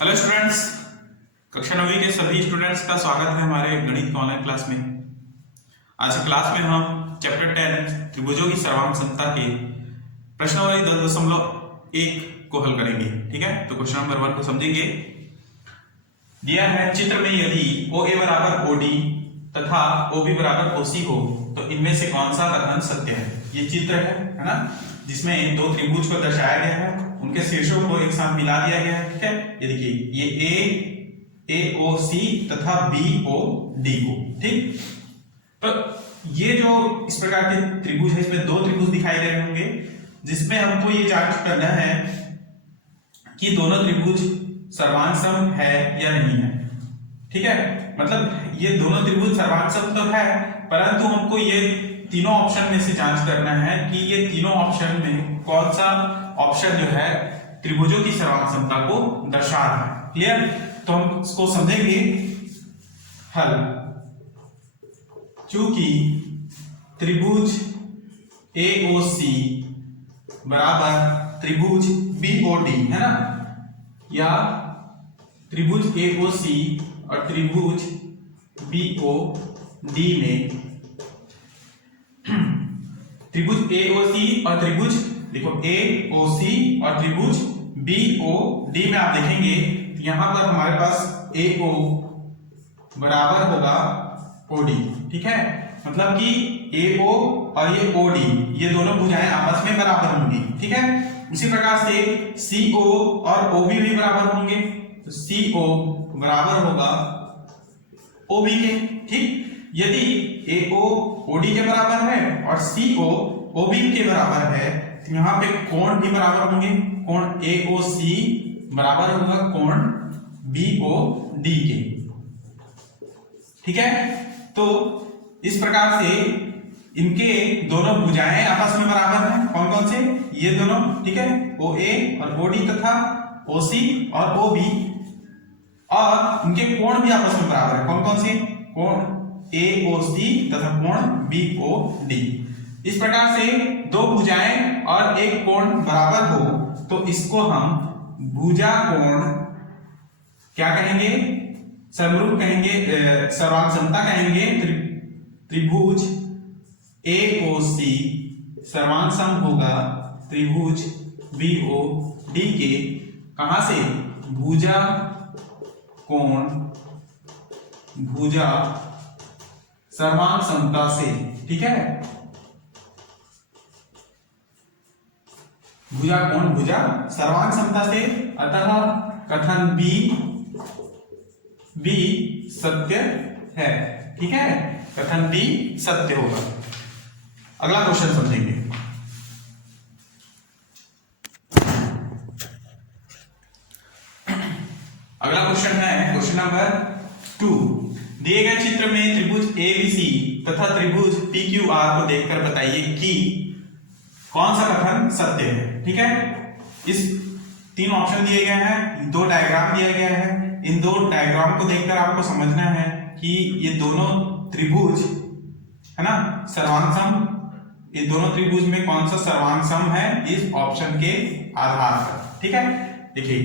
Hello students, कक्षा 9वीं के सभी स्टूडेंट्स का स्वागत है हमारे गणित के ऑनलाइन क्लास में। आज की क्लास में हम चैप्टर 10 त्रिभुजों की सर्वांग समता के प्रश्नावली 10.1 को हल करेंगे। ठीक है, तो क्वेश्चन नंबर 1 को समझेंगे। दिया है चित्र में यदि OA बराबर OD तथा OB बराबर OC हो तो इनमें से कौन सा कथन सत्य है। ये चित्र है ना, जिसमें दो त्रिभुज को दर्शाया गया है, उनके शीर्षों को एक साथ मिला दिया गया है। ठीक है, ये देखिए, ये AOC तथा BOD को। ठीक, तो ये जो इस प्रकार के त्रिभुज है, इसमें दो त्रिभुज दिखाई दे रहे होंगे, जिसमें हमको ये जांच करना है कि दोनों त्रिभुज सर्वांग सम है या नहीं है। ठीक है, मतलब ये दोनों त्रिभुज सर्वांग सम तो है, परंतु हमको ये तीनों ऑप्शन में से जांच करना है कि ये तीनों ऑप्शन में कौन सा ऑप्शन जो है त्रिभुजों की सर्वांग समता को दर्शा रहा है। क्लियर? तो हम इसको समझेंगे हल। चूंकि त्रिभुज AOC बराबर त्रिभुज BOD है ना, या त्रिभुज AOC और त्रिभुज BOD में त्रिभुज AOC और त्रिभुज, देखो AOC और त्रिभुज BOD में आप देखेंगे तो यहां पर हमारे पास AO बराबर होगा OD। ठीक है, मतलब कि AO और ये OD, ये दोनों भुजाएं आपस में बराबर होंगी। ठीक है, उसी प्रकार से CO और OB भी बराबर होंगे, तो CO बराबर होगा OB के। ठीक, यदि AO OD के बराबर है और CO OB के बराबर है तो यहाँ पे कोण भी बराबर होंगे। कोण AOC बराबर होगा कोण BOD के। ठीक है, तो इस प्रकार से इनके दोनों भुजाएं आपस में बराबर हैं। कौन कौन से? ये दोनों। ठीक है, OA और OD तथा OC और OB, और इनके कोण भी आपस में बराबर है। कौन कौन से? कोण AOC तथा कोण BOD। इस प्रकार से दो भुजाएं और एक कोण बराबर हो तो इसको हम भुजा कोण क्या कहेंगे? समरूप कहेंगे, सर्वांग समता कहेंगे। त्रिभुज AOC सर्वांग सम होगा त्रिभुज BOD के। कहां से? भुजा कोण भुजा सर्वांग समता से। ठीक है, भुजा कोण भुजा सर्वांग समता से, अतः कथन B सत्य है। ठीक है, कथन B सत्य होगा। अगला क्वेश्चन समझेंगे। अगला क्वेश्चन है क्वेश्चन नंबर 2। दिए गए चित्र में त्रिभुज ABC तथा त्रिभुज PQR को देखकर बताइए कि कौन सा कथन सत्य है। ठीक है, इस तीन ऑप्शन दिए गए हैं, दो डायग्राम दिया गया है। इन दो डायग्राम को देखकर आपको समझना है कि ये दोनों त्रिभुज है ना सर्वांग सम, ये दोनों त्रिभुज में कौन सा सर्वांग सम है इस ऑप्शन के आधार पर। ठीक है, देखिए,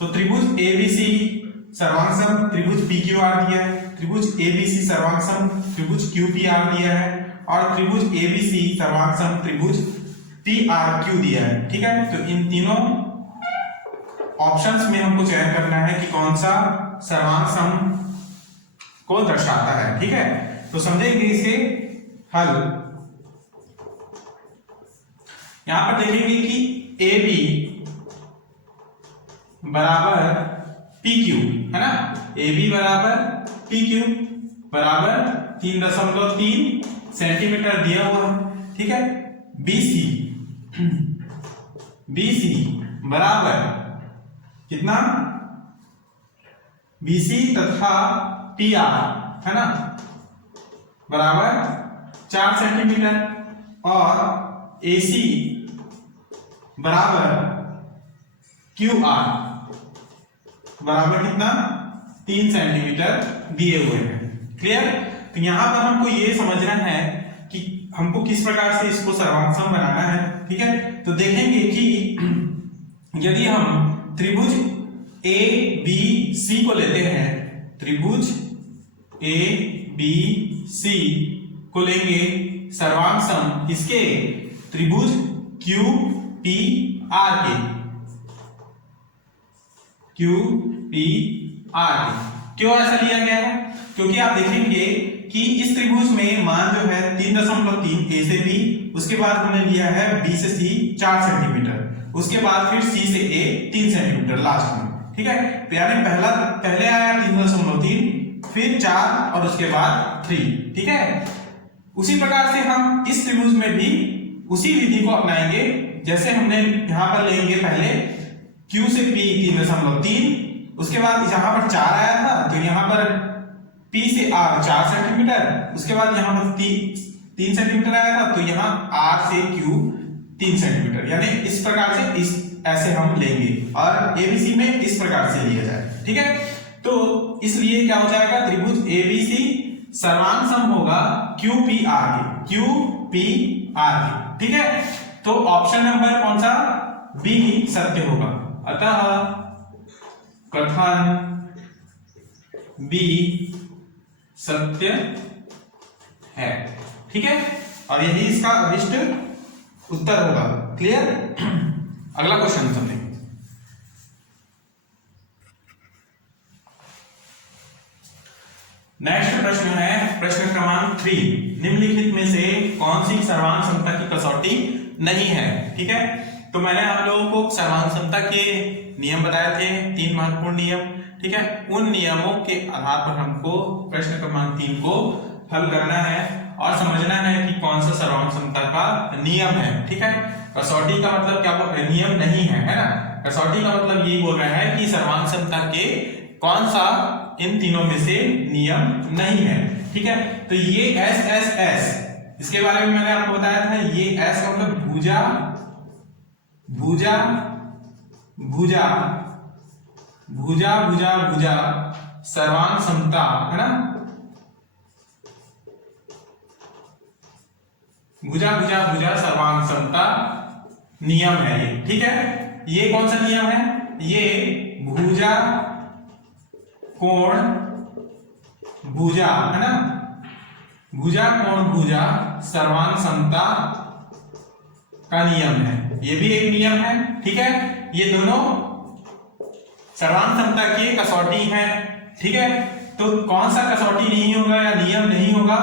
तो त्रिभुज ABC सर्वांग सम त्रिभुज PQR दिया है, त्रिभुज ABC सर्वांग सम त्रिभुज QPR दिया है, और त्रिभुज ABC सर्वांग सम त्रिभुज PRQ दिया है। ठीक है, तो इन तीनों ऑप्शंस में हमको चयन करना है कि कौन सा सर्वांग सम को दर्शाता है। ठीक है, तो समझेंगे इसे हल। यहां पर देखेंगे कि AB बराबर PQ है ना, AB बराबर PQ बराबर 3.3 सेंटीमीटर दिया हुआ है। ठीक है, BC बराबर कितना? BC तथा PR है ना बराबर 4 सेंटीमीटर, और AC बराबर QR बराबर कितना? 3 सेंटीमीटर दिए हुए हैं। क्लियर? तो यहां पर हमको ये समझना है कि हमको किस प्रकार से इसको सर्वांग सम बनाना है। ठीक है, तो देखेंगे कि यदि हम त्रिभुज ए बी सी को लेते हैं, त्रिभुज ए बी सी को लेंगे सर्वांग सम किसके, त्रिभुज क्यू पी आर के, क्यू पी आर के। क्यों ऐसा लिया गया है, क्योंकि आप देखेंगे कि इस त्रिभुज में मान जो है 3.3 ए से बी, उसके बाद हमने लिया है बी से सी 4 सेंटीमीटर, उसके बाद फिर सी से ए 3 सेंटीमीटर लास्ट में, ठीक है। तो यानी पहले आया 3.3, फिर 4 और उसके बाद 3, ठीक है। उसी प्रकार से हम इस त्रिभुज में भी उसी विधि को अपनाएंगे, जैसे हमने यहां पर लेंगे पहले Q से P 3.3, उसके बाद यहां पर 4 आया था तो यहां पर P से R 4 सेंटीमीटर, उसके बाद यहां पर 3 सेंटीमीटर आया था तो यहां R से Q 3 सेंटीमीटर, यानी इस प्रकार से ऐसे हम लेंगे और ABC में इस प्रकार से लिया जाए, ठीक है। तो इसलिए क्या हो जाएगा, त्रिभुज ABC सर्वांग सम होगा QPR के, QPR के, ठीक है। तो ऑप्शन नंबर कौन सा, बी सत्य होगा। अतः कथन बी सत्य है, ठीक है, और यही इसका अभिष्ट उत्तर होगा। क्लियर। अगला क्वेश्चन समझेंगे। नेक्स्ट प्रश्न है प्रश्न क्रमांक 3, निम्नलिखित में से कौन सी सर्वांग समता की कसौटी नहीं है, ठीक है। तो मैंने आप लोगों को सर्वांग समता के नियम बताए थे, 3 महत्वपूर्ण नियम, ठीक है। उन नियमों के आधार पर हमको प्रश्न क्रमांक 3 को हल करना है और समझना है कि कौन सा सर्वांग समता का नियम है, ठीक है। कसौटी का मतलब क्या, नियम नहीं है, है ना। कसौटी का मतलब ये बोल रहा है कि सर्वांग समता के कौन सा इन तीनों में से नियम नहीं है, ठीक है। तो ये एस एस एस, इसके बारे में मैंने आपको बताया था, ये एस मतलब भुजा भुजा भुजा भुजा भुजा भुजा सर्वांग समता, है ना, भुजा भुजा भुजा सर्वांग समता नियम है ये, ठीक है। ये कौन सा नियम है, ये भुजा कोण भुजा, है ना, भुजा कोण भुजा सर्वांग समता का नियम है, ये भी एक नियम है, ठीक है। ये दोनों सर्वांग समता की कसौटी है, ठीक है। तो कौन सा कसौटी नहीं होगा या नियम नहीं होगा,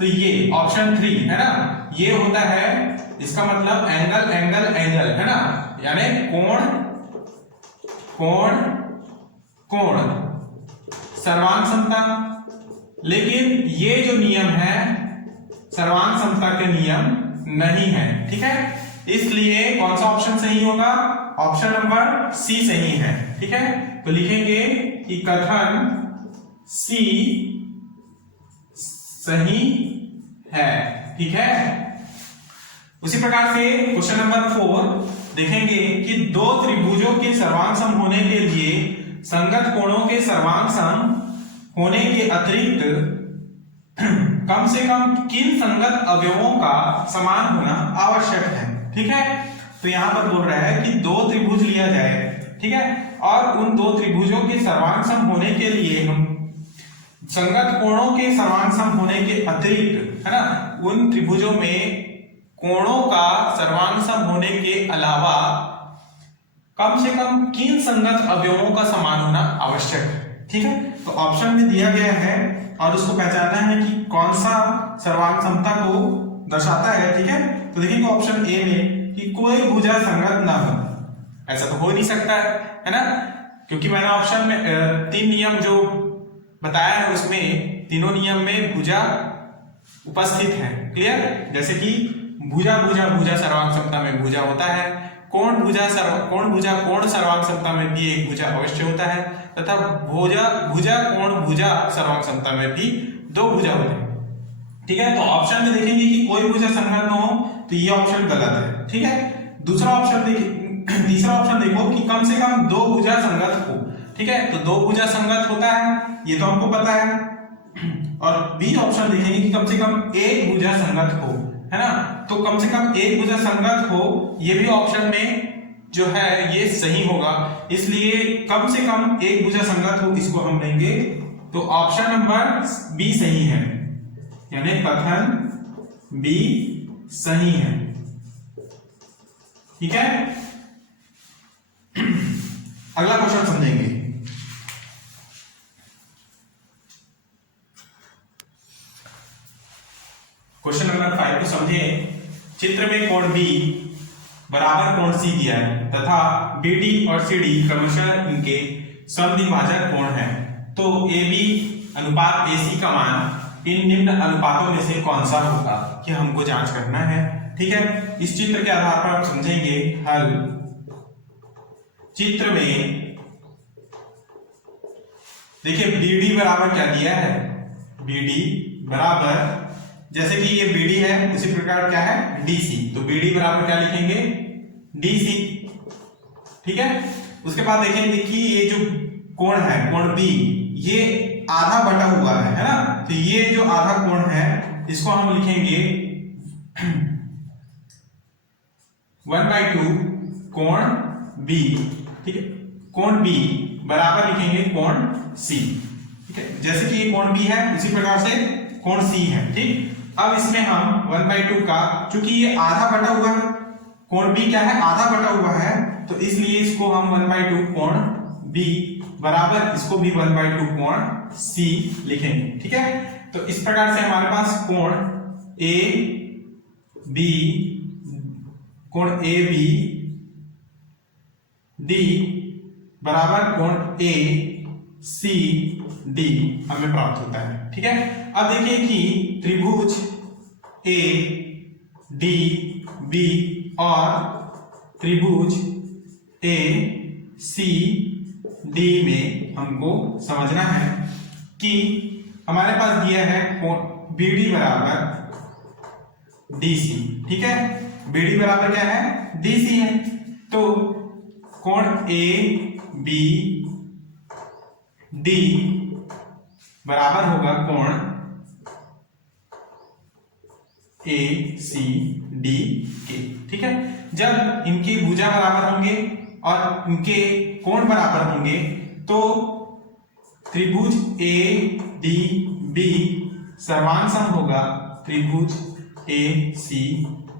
तो ये ऑप्शन 3 है ना, ये होता है, इसका मतलब एंगल एंगल एंगल, है ना, यानी कोण कोण कोण सर्वांग समता। लेकिन ये जो नियम है सर्वांग समता के नियम नहीं है, ठीक है। इसलिए कौन सा ऑप्शन सही होगा, ऑप्शन नंबर सी सही है, ठीक है। तो लिखेंगे कि कथन सी सही है, ठीक है। उसी प्रकार से क्वेश्चन नंबर 4 देखेंगे कि दो त्रिभुजों के सर्वांग सम होने के लिए संगत कोणों के सर्वांग सम होने के अतिरिक्त कम से कम किन संगत अवयवों का समान होना आवश्यक है, ठीक है। तो यहां पर बोल रहा है कि दो त्रिभुज लिया जाए, ठीक है, और उन दो त्रिभुजों के सर्वांग सम होने के लिए हम संगत कोणों के सर्वांग सम होने के अतिरिक्त, है ना, उन त्रिभुजों में कोणों का सर्वांग सम होने के अलावा कम से कम किन संगत अवयवों का समान होना आवश्यक है, ठीक है। तो ऑप्शन में दिया गया है और उसको पहचानना है कि कौन सा सर्वांग समता को दर्शाता है, ठीक है। तो देखिए ऑप्शन ए में कि कोई भुजा संगत ना हो, ऐसा तो हो नहीं सकता है ना, क्योंकि मैंने ऑप्शन में 3 नियम जो बताया है उसमें तीनों नियम में भुजा उपस्थित है, क्लियर। जैसे कि भुजा भुजा भुजा सर्वांग समता में भुजा होता है, कोण भुजा कोण सर्वांग समता में भी एक भुजा अवश्य होता है, तथा भुजा भुजा कोण भुजा सर्वांग समता में भी 2 भुजा होते हैं, ठीक है। तो ऑप्शन में देखेंगे कि कोई भुजा संगत न हो, तो ये ऑप्शन गलत है, ठीक है। दूसरा ऑप्शन देखिए, तीसरा ऑप्शन देखो कि कम से कम 2 भुजा संगत हो, ठीक है। तो 2 भुजा संगत होता है, ये तो हमको पता है। और बी ऑप्शन देखेंगे कि कम से कम 1 भुजा संगत हो, है ना। तो कम से कम 1 भुजा संगत हो, ये भी ऑप्शन में जो है ये सही होगा, इसलिए कम से कम एक भुजा संगत हो इसको हम लेंगे। तो ऑप्शन नंबर बी सही है, यानी कथन बी सही है। ठीक है, अगला क्वेश्चन समझेंगे। क्वेश्चन नंबर 5 को समझे। चित्र में कोण बी बराबर कोण सी दिया है तथा बीडी और सीडी क्रमशः इनके समद्विभाजक कोण है, तो ए बी अनुपात ए सी का मान इन निम्न अनुपातों में से कौन सा होगा, ये हमको जांच करना है। ठीक है, इस चित्र के आधार पर आप समझेंगे हल। चित्र में देखिए बीडी बराबर क्या दिया है, बीडी बराबर, जैसे कि ये बीडी है उसी प्रकार क्या है डीसी, तो बीडी बराबर क्या लिखेंगे डीसी। ठीक है, उसके बाद देखेंगे कि ये जो कोण है कोण बी ये आधा बटा हुआ है ना, तो ये जो आधा कोण है इसको हम लिखेंगे 1/2 कोण बी। ठीक है, कोण बी बराबर लिखेंगे कोण सी। ठीक है, जैसे कि ये कोण बी है उसी प्रकार से कोण सी है। ठीक, अब इसमें हम 1/2 का, चूंकि ये आधा बटा हुआ है, कोण बी क्या है आधा बटा हुआ है, तो इसलिए इसको हम 1/2 कोण बी बराबर इसको भी 1/2 कोण सी लिखेंगे। ठीक है, तो इस प्रकार से हमारे पास कोण ए बी डी बराबर कोण ए सी डी हमें प्राप्त होता है। ठीक है, अब देखिए कि त्रिभुज ए डी बी और त्रिभुज ए सी डी में हमको समझना है कि हमारे पास दिया है कोण बीडी बराबर डीसी। ठीक है, बीडी बराबर क्या है डीसी है, तो कोण ए बी डी बराबर होगा कोण ए सी डी के। ठीक है, जब इनकी भुजा बराबर होंगे और इनके कोण बराबर होंगे तो त्रिभुज ए डी बी सर्वांग सम होगा त्रिभुज ए सी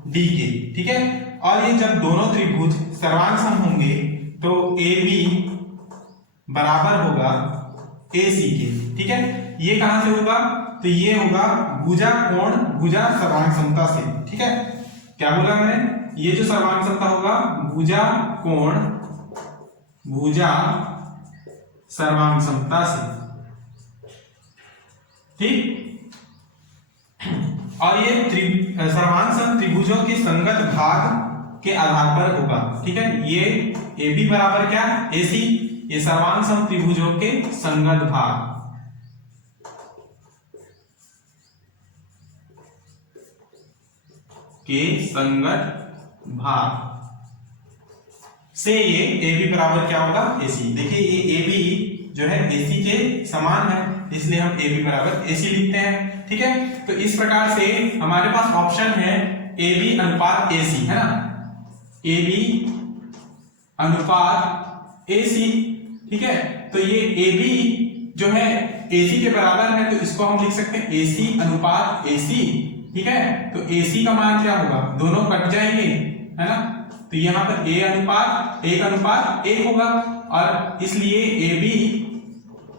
डी के। ठीक है, और ये जब दोनों त्रिभुज सर्वांग सम होंगे तो ए बी बराबर होगा ए सी के। ठीक है, ये कहां से होगा, तो ये होगा भुजा कोण भुजा सर्वांग समता से। ठीक है, क्या बोला मैंने, ये जो सर्वांग समता होगा भुजा कोण भुजा सर्वांग समता से। ठीक, और ये सर्वांग सम त्रिभुजों के संगत भाग के आधार पर होगा। ठीक है, ये ए बी बराबर क्या ए सी, ये सर्वांग सम त्रिभुजों के संगत भाग के संगत भाग से ये ए बी बराबर क्या होगा ए सी। देखिए ये ए बी जो है ए सी के समान है, इसलिए हम ए बी बराबर ए सी लिखते हैं। ठीक है, तो इस प्रकार से हमारे पास ऑप्शन है ए बी अनुपात ए सी, है ना, ए बी अनुपात ए सी। ठीक है, तो ये ए बी जो है ए सी के बराबर है, तो इसको हम लिख सकते हैं ए सी अनुपात ए सी। ठीक है, तो ए सी का मान क्या होगा, दोनों कट जाएंगे, है ना, तो यहां पर ए अनुपात 1 होगा, और इसलिए ए बी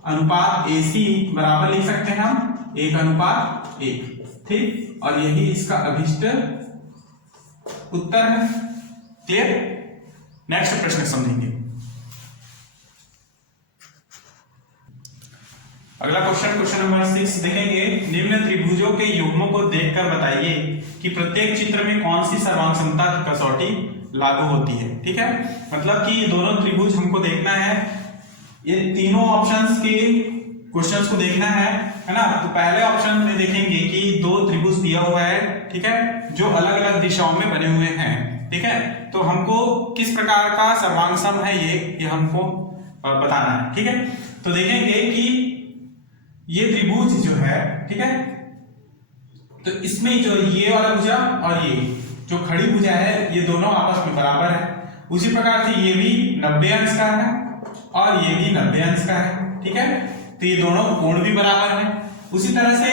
अनुपात ए सी बराबर लिख सकते हैं हम 1:1। ठीक, और यही इसका अभिष्ट उत्तर है। क्लियर, नेक्स्ट प्रश्न समझेंगे। अगला क्वेश्चन नंबर 6 देखेंगे। निम्न त्रिभुजों के युग्मों को देखकर बताइए कि प्रत्येक चित्र में कौन सी सर्वांग समता की कसौटी लागू होती है। ठीक है, मतलब कि ये दोनों त्रिभुज हमको देखना है, ये तीनों ऑप्शंस के क्वेश्चंस को देखना है ना। तो पहले ऑप्शन में देखेंगे कि दो त्रिभुज दिया हुआ है, ठीक है, जो अलग अलग दिशाओं में बने हुए हैं। ठीक है, तो हमको किस प्रकार का सर्वांग सम है ये हमको बताना है। ठीक है, तो देखेंगे कि ये त्रिभुज जो है, ठीक है, तो इसमें जो ये वाला भुजा और ये जो खड़ी भुजा है ये दोनों आपस में बराबर है, उसी प्रकार से ये भी 90 अंश का है और ये भी 90 अंश का है, ठीक है। तो ये दोनों कोण भी बराबर है। उसी तरह से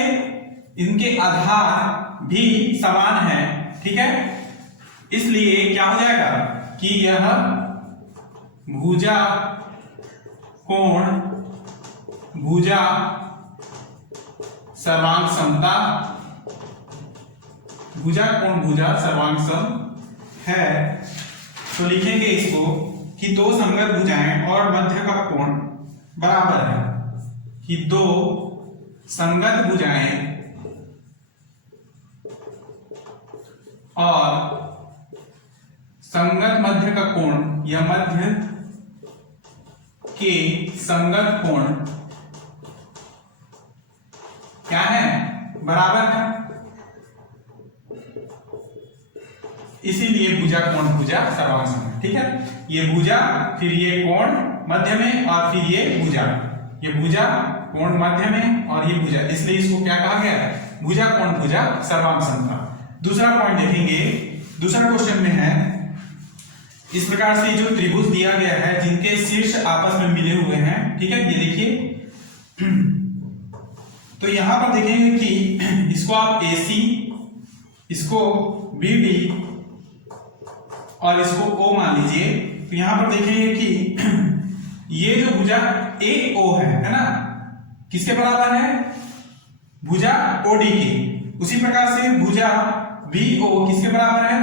इनके आधार भी समान है, ठीक है। इसलिए क्या हो जाएगा कि यह भुजा कोण भुजा सर्वांग समता भुजा कोण भुजा सर्वांग सम है। तो लिखेंगे इसको कि दो संगत भुजाएं और मध्य का कोण बराबर है, कि दो संगत भुजाएं और संगत मध्य का कोण या मध्य के संगत कोण क्या है, बराबर है। इसीलिए भुजा कोण भुजा सर्वांग सम है, ठीक है। ये भुजा फिर ये कोण मध्य में और फिर ये भुजा कोण मध्य में और ये भुजा, इसलिए इसको क्या कहा गया है, भुजा कोण भुजा सर्वांग सम था। दूसरा पॉइंट देखेंगे, दूसरा क्वेश्चन में है इस प्रकार से जो त्रिभुज दिया गया है जिनके शीर्ष आपस में मिले हुए हैं, ठीक है। ये देखिए, तो यहां पर देखेंगे कि इसको आप AC, इसको BD और इसको O मान लीजिए। तो यहां पर देखेंगे कि ये जो भुजा AO है ना, किसके बराबर है, भुजा OD के। उसी प्रकार से भुजा BO किसके बराबर है,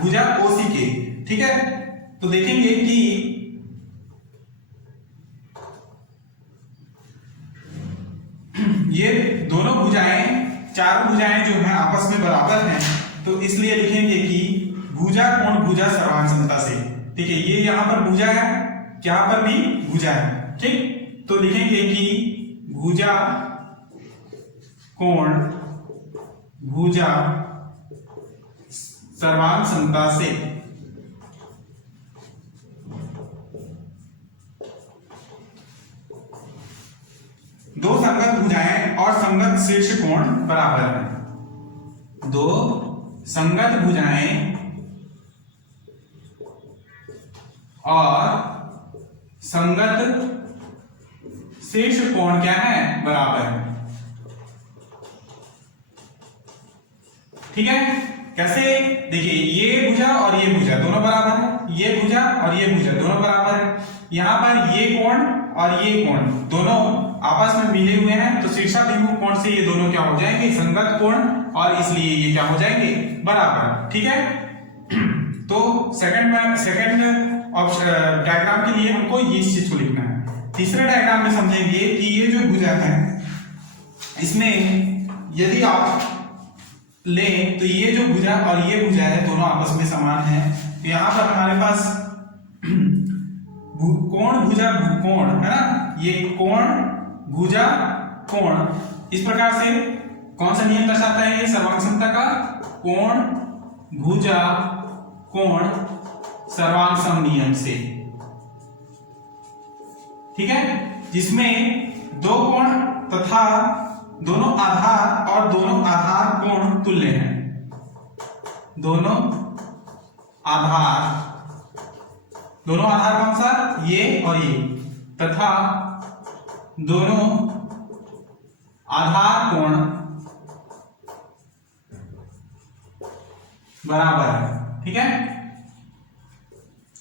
भुजा OC के, ठीक है। तो देखेंगे कि ये दोनों भुजाएं, चारों भुजाएं जो हैं आपस में बराबर हैं, तो इसलिए लिखेंगे कि भुजा कोण भुजा सर्वांग समता से, ठीक है। ये यहां पर भुजा है, यहां पर भी भुजा है, ठीक। तो लिखेंगे कि भुजा कोण भुजा सर्वांग समता से दो संगत भुजाएं और संगत शीर्ष कोण बराबर है। दो संगत भुजाएं और संगत शीर्ष कोण क्या है, बराबर है, ठीक है। कैसे, देखिए ये भुजा और ये भुजा दोनों बराबर है, ये भुजा और ये भुजा दोनों बराबर है। यहां पर ये कोण और ये कोण दोनों आपस में मिले हुए हैं, तो शीर्षाभिमुख कोण से ये दोनों क्या हो जाएंगे, संगत कोण, और इसलिए ये क्या हो जाएंगे, बराबर, ठीक है। तो सेकंड डायग्राम के लिए हमको ये चीज को लिखना है। तीसरे डायग्राम में समझेंगे कि ये जो भुजा है इसमें यदि आप लें तो ये जो भुजा और ये भुजा है दोनों आपस में समान है। तो यहां पर हमारे पास कोण भुजा कोण है ना, ये कोण भुजा कोण, इस प्रकार से कौन सा नियम दर्शाता है, ये सर्वांग समता का, कोण भुजा कोण सर्वांग सम नियम से, ठीक है। जिसमें दो कोण तथा दोनों आधार और दोनों आधार कोण तुल्य हैं। दोनों आधार कौन सा, ये और ये, तथा दोनों आधार कोण बराबर है, ठीक है।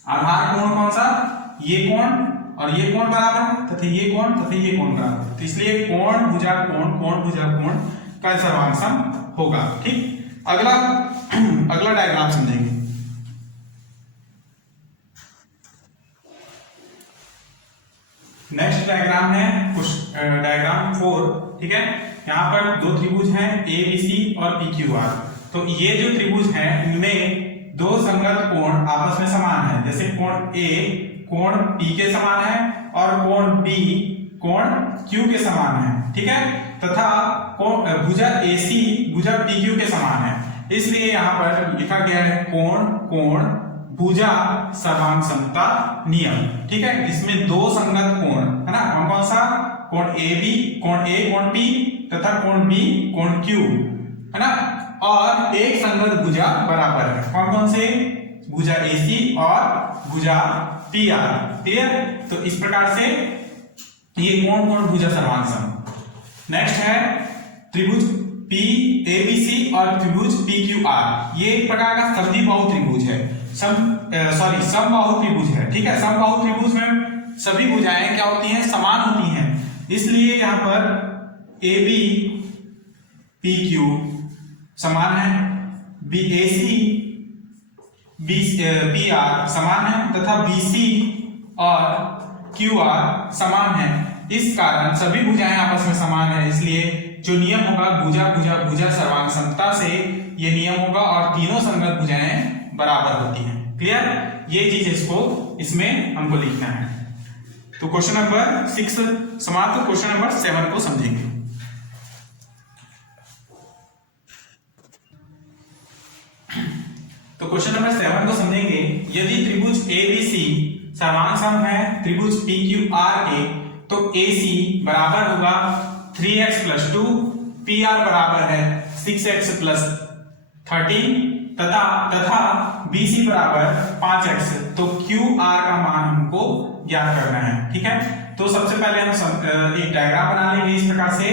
आधार कोण कौन सा, ये कोण और ये कोण बराबर है, तथा ये कोण तथा ये कोण बराबर है। तो इसलिए कोण भुजा कोण का सर्वांग सम होगा, ठीक। अगला डायग्राम समझेंगे। नेक्स्ट डायग्राम है डायग्राम 4, ठीक है। यहाँ पर दो त्रिभुज हैं ABC और PQR। तो ये जो त्रिभुज हैं इनमें दो संगत कोण आपस में समान है, जैसे कोण A कोण P के समान है और कोण B कोण Q के समान है, ठीक है। तथा भुजा AC भुजा PQ के समान है। इसलिए यहाँ पर लिखा गया है कोण भुजा सर्वांग समता नियम, ठीक है। इसमें दो संगत कोण है ना, कौन सा, कोण AB कोण A कोण P तथा कोण B कोण Q है ना, और एक संगत भुजा बराबर है। कौन कौन से, भुजा AC और भुजा PR। क्लियर? तो इस प्रकार से ये कोण भुजा सर्वांग सम। नेक्स्ट है त्रिभुज PABC और त्रिभुज PQR। ये एक प्रकार का समद्विबाहु त्रिभुज है, समबाहु त्रिभुज है। ठीक है, समबाहु त्रिभुज में सभी भुजाएं क्या होती हैं? समान होती हैं। इसलिए यहां पर AB PQ समान है, BAC PR समान है तथा BC और QR समान है। इस कारण सभी भुजाएं आपस में समान है, इसलिए जो नियम होगा भुजा सर्वांग समता से ये नियम होगा और तीनों संगत भुजाएं बराबर होती हैं। क्लियर? ये चीज इसमें हमको लिखना है। तो क्वेश्चन नंबर 6 समाप्त। तो क्वेश्चन नंबर 7 को समझेंगे। तो क्वेश्चन नंबर 7 को समझेंगे। यदि त्रिभुज ABC सर्वांग सम है त्रिभुज PQR के, तो AC बराबर होगा 3x + 2, PR बराबर है 6x + 13 तथा BC बराबर 5x। तो QR का मान हमको ज्ञात करना है। ठीक है, तो सबसे पहले हम एक डायग्राम बना लेंगे इस प्रकार से,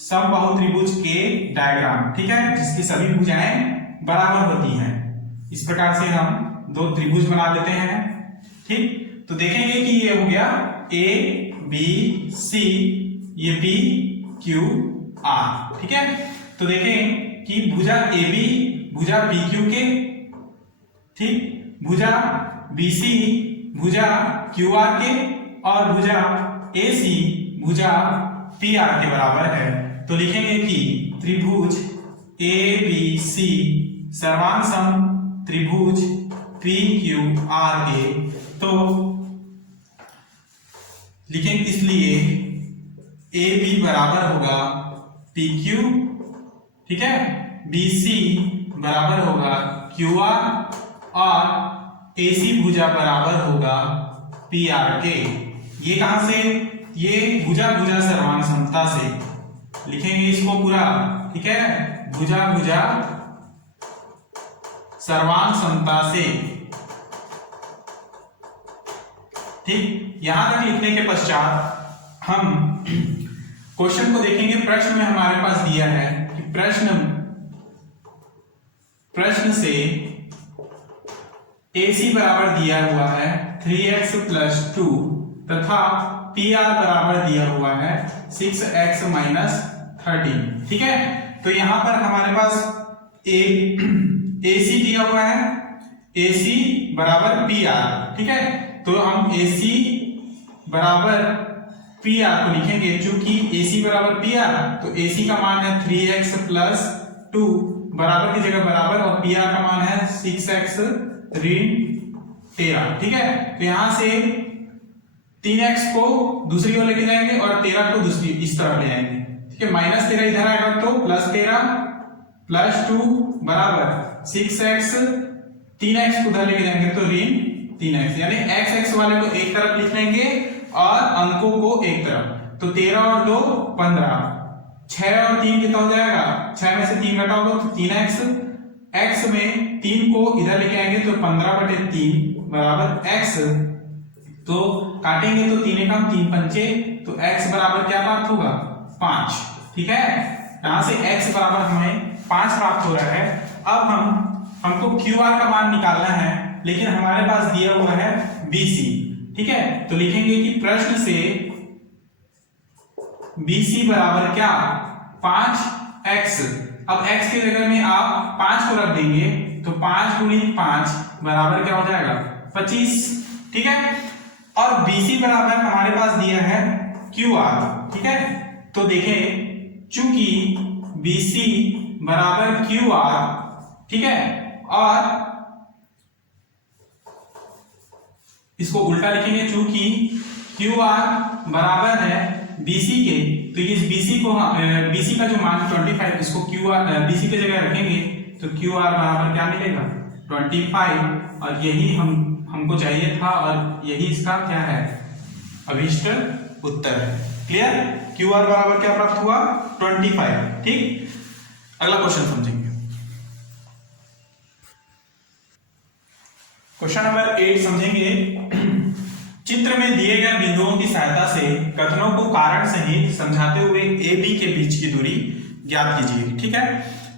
समबाहु त्रिभुज के डायग्राम। ठीक है, जिसकी सभी भुजाएं बराबर होती हैं। इस प्रकार से हम दो त्रिभुज बना लेते हैं। ठीक, तो देखेंगे कि ये हो गया ABC, ये PQR। ठीक है, तो देखें कि भुजा AB भुजा PQ के, ठीक, भुजा BC भुजा QR के और भुजा AC भुजा PR के बराबर है। तो लिखेंगे कि त्रिभुज ABC सर्वांग सम त्रिभुज PQR के। तो लिखेंगे इसलिए AB बराबर होगा PQ, ठीक है, BC बराबर होगा QR और AC भुजा बराबर होगा PR के। ये कहां से? ये भुजा सर्वांग समता से लिखेंगे इसको पूरा। ठीक है, भुजा सर्वांग समता से। ठीक, यहां तक लिखने के पश्चात हम क्वेश्चन को देखेंगे। प्रश्न में हमारे पास दिया है कि प्रश्न से AC बराबर दिया हुआ है 3x + 2 तथा PR बराबर दिया हुआ है 6x - 13। ठीक है, तो यहां पर हमारे पास AC दिया हुआ है, AC बराबर PR। ठीक है, तो हम AC बराबर PR को लिखेंगे। चूंकि AC बराबर PR, तो AC का मान है 3x + 2 बराबर की जगह बराबर और PR का मान है 6x - 13। ठीक है, तो यहां से 3x को दूसरी ओर लेके जाएंगे और 13 को दूसरी इस तरफ ले जाएंगे। ठीक है, -13 इधर आएगा तो +13 + 2 बराबर 6x, 3x को उधर लेके जाएंगे तो ऋण 3x, यानी x वाले को एक तरफ लिख लेंगे और अंकों को एक तरफ। तो 13 और 2 15, 6 और 3 कितना हो जाएगा? 6 में से 3 घटाओगे तो 3x, x में 3 को इधर लेके आएंगे तो 15/3 बराबर x। तो काटेंगे तो 3 एकम 3 पंचे, तो x बराबर क्या प्राप्त होगा? 5। ठीक है, यहां से x बराबर हमें 5 प्राप्त हो रहा है। अब हमको QR का मान निकालना है, लेकिन हमारे पास दिया हुआ है BC। ठीक है, तो लिखेंगे कि प्रश्न से BC बराबर क्या? 5x। अब x की जगह में आप 5 को रख देंगे तो 5 × 5 बराबर क्या हो जाएगा? 25। ठीक है, और BC बराबर हमारे पास दिया है QR। ठीक है, तो देखें चूंकि BC बराबर QR, ठीक है, और इसको उल्टा लिखेंगे। चूंकि QR बराबर है BC के, तो इस BC का जो मान 25, इसको BC की जगह रखेंगे तो QR बराबर क्या मिलेगा? 25। और यही हमको चाहिए था और यही इसका क्या है? अभीष्ट उत्तर है। क्लियर? QR बराबर क्या प्राप्त हुआ? 25। ठीक, अगला क्वेश्चन समझेंगे। क्वेश्चन नंबर 8 समझेंगे। चित्र में दिए गए बिंदुओं की सहायता से कथनों को कारण सहित समझाते हुए ए बी के बीच की दूरी ज्ञात कीजिए। ठीक है,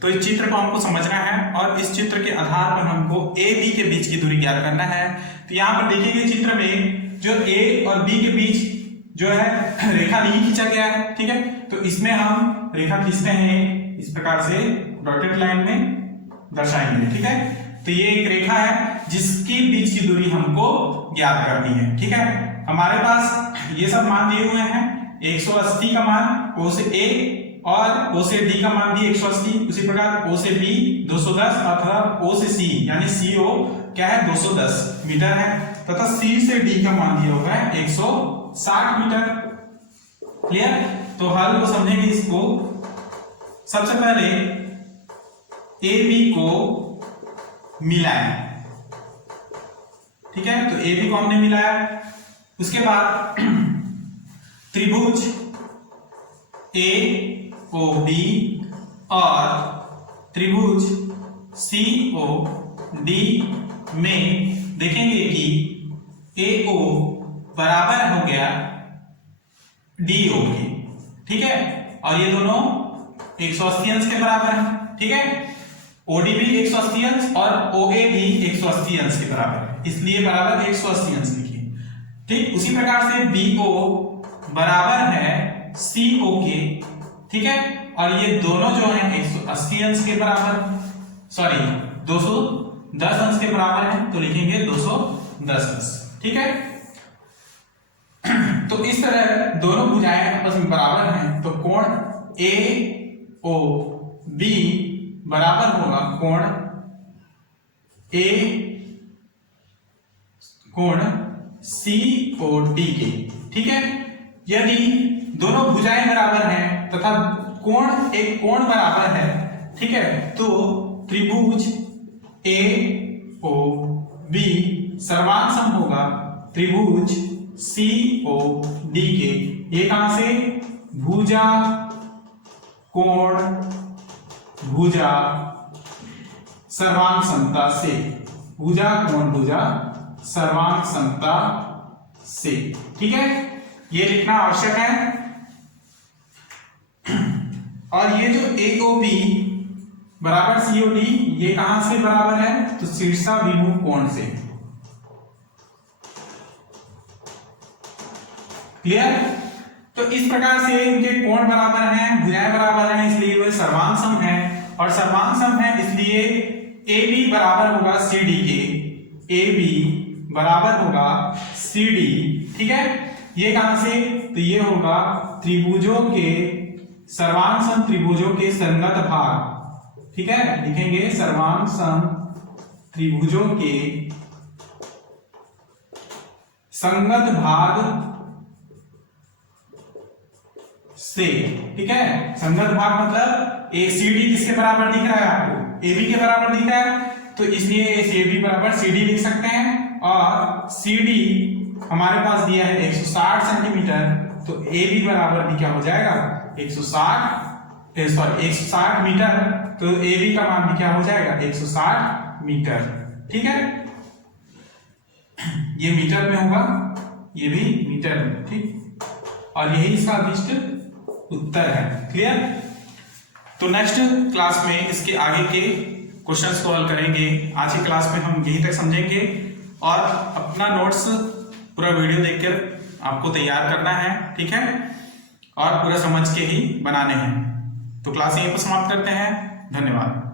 तो इस चित्र को हमको समझना है और इस चित्र के आधार पर हमको ए बी के बीच की दूरी ज्ञात करना है। तो यहाँ पर देखिए चित्र में जो ए और बी के बीच जो है रेखा नहीं खींचा गया है। ठीक है, तो इसमें हम रेखा खींचते हैं इस प्रकार से डॉटेड लाइन में दर्शाएंगे। ठीक है, तो ये एक रेखा है जिसके बीच की दूरी हमको ज्ञात करनी है। ठीक है, हमारे पास ये सब मान दिए हुए हैं, 180 का मान ओ से ए और ओ से डी का मान भी 180, उसी प्रकार ओ से बी 210 तथा ओ से सी यानी सी ओ क्या है 210 मीटर है, तथा सी से डी का मान दिया हुआ है 160 मीटर। क्लियर, तो हल को समझेंगे इसको। सबसे पहले ए बी को मिलाएं। ठीक है, तो ए बी को हमने मिलाया। उसके बाद त्रिभुज ए ओ बी और त्रिभुज सी ओ डी में देखेंगे कि ए ओ बराबर हो गया डी ओ के। ठीक है, और ये दोनों 180 अंश के बराबर है। ठीक है, ओडी भी 180 अंश और ओए भी 180 अंश के बराबर है, इसलिए बराबर 180 अंश लिखिए। ठीक, उसी प्रकार से बीओ बराबर है सीओ के। ठीक है, और ये दोनों जो हैं 180 अंश के बराबर, सॉरी 210 अंश के बराबर है, तो लिखेंगे 210 अंश। ठीक है, तो इस तरह दोनों भुजाएं आपस में बराबर हैं, तो कोण ए ओ बी बराबर होगा कोण सी ओ डी के। ठीक है, यदि दोनों भुजाएं बराबर हैं तथा एक कोण बराबर है, ठीक है, तो त्रिभुज ए ओ बी सर्वांग सम होगा त्रिभुज सी ओ डी के। ये कहां से, भुजा कोण भुजा सर्वांग समता से, भुजा कोण भुजा सर्वांग समता से। ठीक है, ये लिखना आवश्यक है। और ये जो ए ओ बी बराबर सी ओ डी, ये कहां से बराबर है, तो शीर्षाभिमुख कोण से। क्लियर, तो इस प्रकार से इनके कोण बराबर हैं, भुजाएं बराबर हैं, इसलिए वो सर्वांग सम है, और सर्वांग सम है इसलिए ए बी बराबर होगा सी डी के। ए बी बराबर होगा सी डी। ठीक है, ये कहां से, तो ये होगा त्रिभुजों के सर्वांग सम त्रिभुजों के संगत भाग। ठीक है, लिखेंगे सर्वांग सम त्रिभुजों के संगत भाग से। ठीक है, संगत भाग मतलब ए सी डी किसके बराबर दिख रहा है आपको, ए बी के बराबर दिख रहा है, तो इसलिए ए बी बराबर सी डी लिख सकते हैं। और सी डी हमारे पास दिया है 160 सेंटीमीटर, तो ए बी बराबर भी क्या हो जाएगा 160 मीटर, तो ए बी का मान भी क्या हो जाएगा 160 मीटर। ठीक है, ये मीटर में होगा, ये भी मीटर में। ठीक, और यही इसका अभिष्ट उत्तर है। क्लियर, तो नेक्स्ट क्लास में इसके आगे के क्वेश्चंस को हल करेंगे। आज की क्लास में हम यहीं तक समझेंगे और अपना नोट्स पूरा वीडियो देखकर आपको तैयार करना है। ठीक है, और पूरा समझ के ही बनाने हैं। तो क्लास यहीं पर समाप्त करते हैं। धन्यवाद।